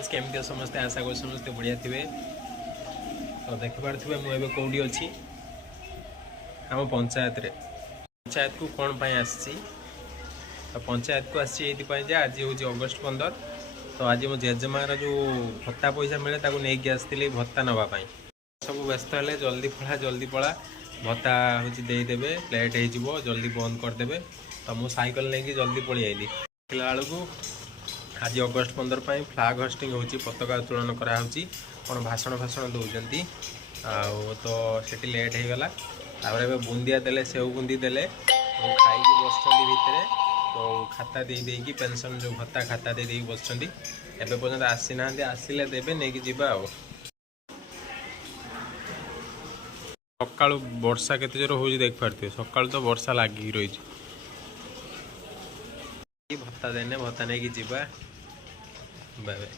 केमती समस्ते आशा कर समस्ते बढ़िया थे तो देखिपे मुझे कौटी अच्छी आम पंचायत पंचायत को कौन पाई आसी पंचायत को आसी आज हूँ अगस्ट 15 तो आज मो जेजेमार जो भत्ता पैसा मिले नहीं आसती भत्ता नापी सब व्यस्त है जल्दी पड़ा भत्ता हूँ देदेवे लेट हो जल्दी बंद करदे तो मुझे साइकिल नहीं जल्दी पलि आईली बेलू आज अगस्ट 15 फ्लाग होस्टिंग होची पताका उत्तोलन कराऊँगी कौन भाषण दौरान तो सेठी लेट हो गला बुंदिया देले सेव बुंदी देले तो खाई बस भितर तो खाता दे पेंशन जो भत्ता खाता दे बस एवं पर्यटन आसी ना आसिले देवे नहीं जावा सका वर्षा केते जोर हो देख पारे सका तो वर्षा लगी रही भत्ता देने भत्ता नहीं जावा बाय बाय।